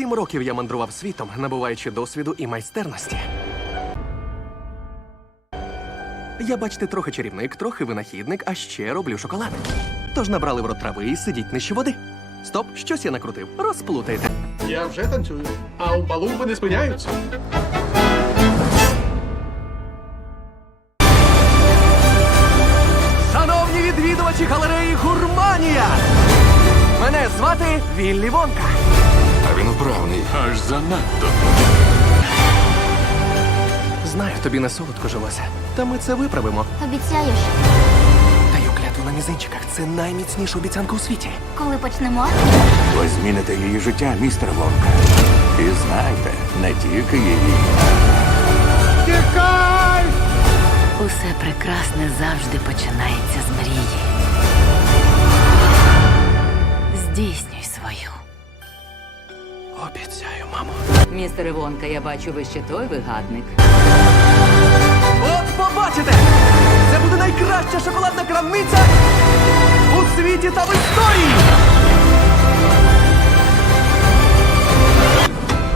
Сім років я мандрував світом, набуваючи досвіду і майстерності. Я, бачите, трохи чарівник, трохи винахідник, а ще роблю шоколад. Тож набрали в рот трави і сидіть нижче води. Стоп, щось я накрутив. Розплутайте. Я вже танцюю, а у балумби не спиняються. Шановні відвідувачі галереї Гурманія! Мене звати Віллі Вонка. Вправний. Аж занадто. Знаю, тобі не солодко жилося. Та ми це виправимо. Обіцяєш, Даю клятву на мізинчиках. Це найміцніша обіцянка у світі. коли почнемо? Ви зміните її життя, містер Вонка. І знайте, не тільки її. Тікай! Усе прекрасне завжди починається з мрії. Обіцяю, мамо. Містер Івонка, я бачу, ви ще той вигадник. От побачите! Це буде найкраща шоколадна крамниця у світі та в історії!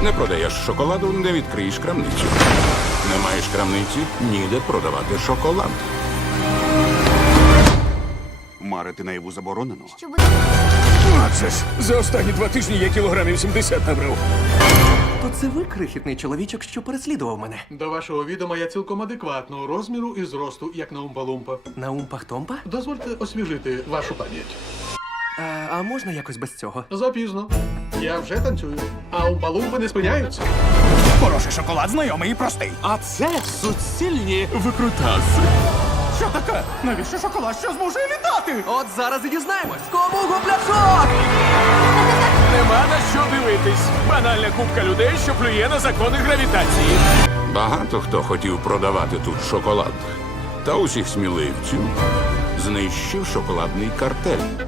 Не продаєш шоколаду, не відкриєш крамницю. Не маєш крамниці, ніде продавати шоколад. Марити наяву заборонено. Що буде? А це ж за останні два тижні я кілограмів 70 набрав. То це ви, крихітний чоловічок, що переслідував мене. До вашого відома я цілком адекватного розміру і зросту, як на умпалумпа. На умпах-томпа? Дозвольте освіжити вашу пам'ять. А, а можна якось без цього? Запізно. Я вже танцюю, а умпалумпи не спиняються. Хороший шоколад знайомий і простий. А це суцільні викрутаси. Що таке? Навіщо шоколад? ще зможе літати? От зараз і дізнаємось, кому гупляшок! Нема на що дивитись. Банальна купка людей, що плює на закони гравітації. Багато хто хотів продавати тут шоколад. Та усіх сміливців знищив шоколадний картель.